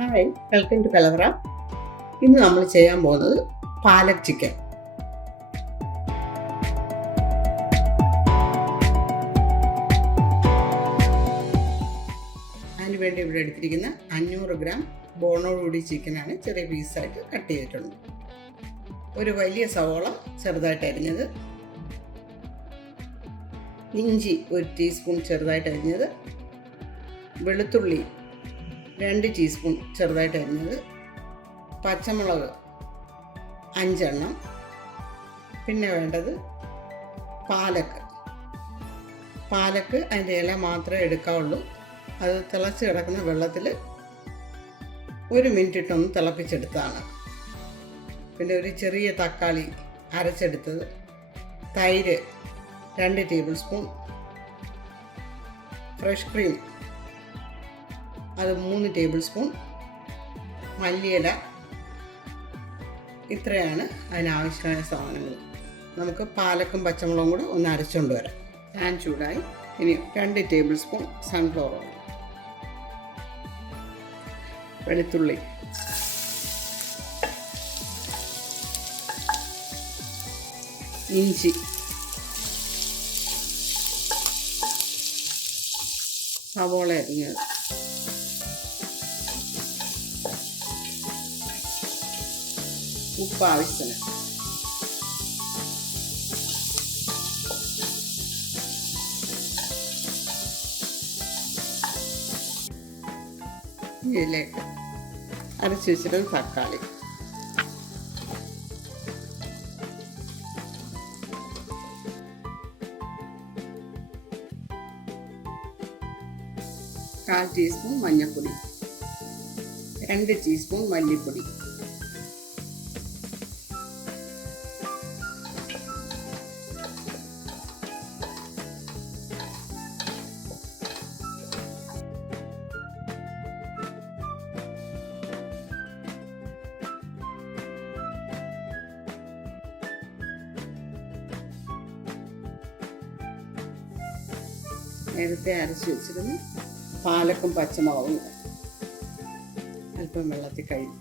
Hi, welcome to കലവറ. ഇന്ന് നമ്മൾ ചെയ്യാൻ പോകുന്നത് പാലക് ചിക്കൻ. അതിന് വേണ്ടി ഇവിടെ എടുത്തിരിക്കുന്ന 500 ഗ്രാം ബോണോടുകൂടി ചിക്കനാണ് ചെറിയ പീസായിട്ട് കട്ട് ചെയ്തിട്ടുണ്ട്. ഒരു വലിയ സവോള ചെറുതായിട്ട് അരിഞ്ഞത്, ഇഞ്ചി 1 ടീസ്പൂൺ ചെറുതായിട്ട് അരിഞ്ഞത്, വെളുത്തുള്ളി 2 ടീസ്പൂൺ ചെറുതായിട്ട് അരിഞ്ഞത്, പച്ചമുളക് 5 എണ്ണം, പിന്നെ വേണ്ടത് പാലക്ക്. അതിൻ്റെ ഇല മാത്രമേ എടുക്കാവുള്ളൂ. അത് തിളച്ച് കിടക്കുന്ന വെള്ളത്തിൽ 1 മിനിറ്റ് ഇട്ടൊന്ന് തിളപ്പിച്ചെടുത്തതാണ്. പിന്നെ ഒരു ചെറിയ തക്കാളി അരച്ചെടുത്തത്, തൈര് 2 ടേബിൾ സ്പൂൺ, ഫ്രഷ് ക്രീം അത് 3 ടേബിൾ സ്പൂൺ, മല്ലിയില. ഇത്രയാണ് അതിനാവശ്യമായ സാധനങ്ങൾ. നമുക്ക് പാലക്കും പച്ചമുളകും കൂടെ ഒന്ന് അരച്ചുകൊണ്ട് വരാം. പാൻ ചൂടായി. ഇനി 2 ടേബിൾ സ്പൂൺ സൺഫ്ലവർ ഓയിൽ, വെളുത്തുള്ളി, ഇഞ്ചി, സവോള അരിഞ്ഞത്, ഉപ്പ് ആവശ്യത്തിന്, ഇതിലേക്ക് അരച്ച് വെച്ചിട്ട് തക്കാളി, കാൽ ടീസ്പൂൺ മഞ്ഞൾപ്പൊടി, 2 ടീസ്പൂൺ മല്ലിപ്പൊടി, നേരത്തെ അരച്ച് വെച്ചിരുന്ന പാലക്കും പച്ചമുളകും അല്പം വെള്ളത്തിൽ കഴിയും.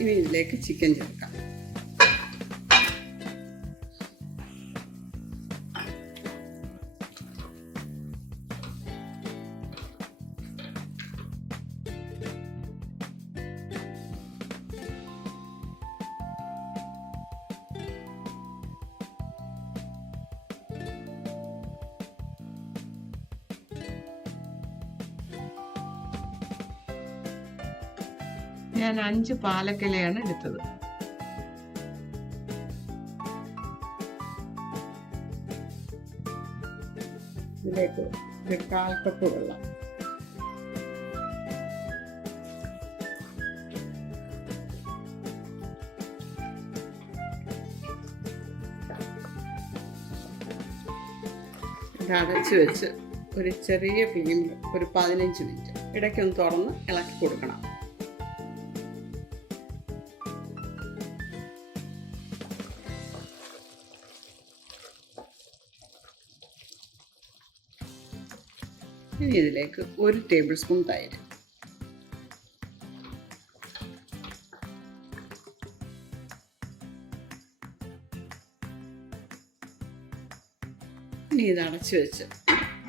ഇനി ഇതിലേക്ക് ചിക്കൻ ചേർക്കാം. ഞാൻ 5 പാലക്കിലയാണ് എടുത്തത്. ഇതിലേക്ക് ഒരു 1/4 കപ്പ് വെള്ളം, അടച്ച് വെച്ച് ഒരു ചെറിയ ഫ്ലെയിമിൽ ഒരു 15 മിനിറ്റ് ഇടയ്ക്കൊന്ന് തുറന്ന് ഇളക്കി കൊടുക്കണം. ഇനി ഇതിലേക്ക് 1 ടേബിൾ സ്പൂൺ തൈര്, ഇനി ഇത് അടച്ച് വെച്ച്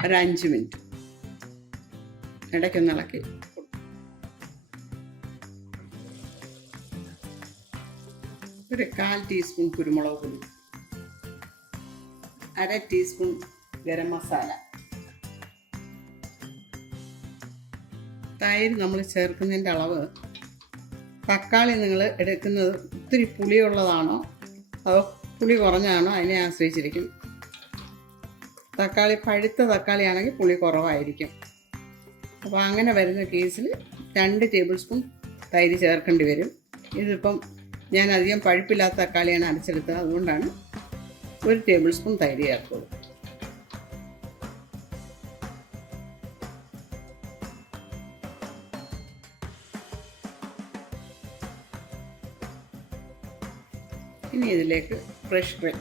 ഒരു 5 മിനിറ്റ് ഇടയ്ക്കൊന്ന് ഇളക്കി. ഒരു 1/4 ടീസ്പൂൺ കുരുമുളക് പൊടി, 1/2 ടീസ്പൂൺ ഗരം മസാല. തൈര് നമ്മൾ ചേർക്കുന്നതിൻ്റെ അളവ്, തക്കാളി നിങ്ങൾ എടുക്കുന്നത് ഒത്തിരി പുളിയുള്ളതാണോ അതോ പുളി കുറഞ്ഞാണോ അതിനെ ആശ്രയിച്ചിരിക്കും. പഴുത്ത തക്കാളിയാണെങ്കിൽ പുളി കുറവായിരിക്കും. അപ്പോൾ അങ്ങനെ വരുന്ന കേസിൽ 2 ടേബിൾ സ്പൂൺ തൈര് ചേർക്കേണ്ടി വരും. ഇതിപ്പം ഞാൻ അധികം പഴുപ്പില്ലാത്ത തക്കാളിയാണ് അരച്ചെടുത്തത്, അതുകൊണ്ടാണ് 1 ടേബിൾ സ്പൂൺ തൈര് ചേർക്കുള്ളൂ. ഇനി ഇതിലേക്ക് ഫ്രഷ് ക്രീം.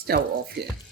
സ്റ്റൗ ഓഫ് ചെയ്യാം.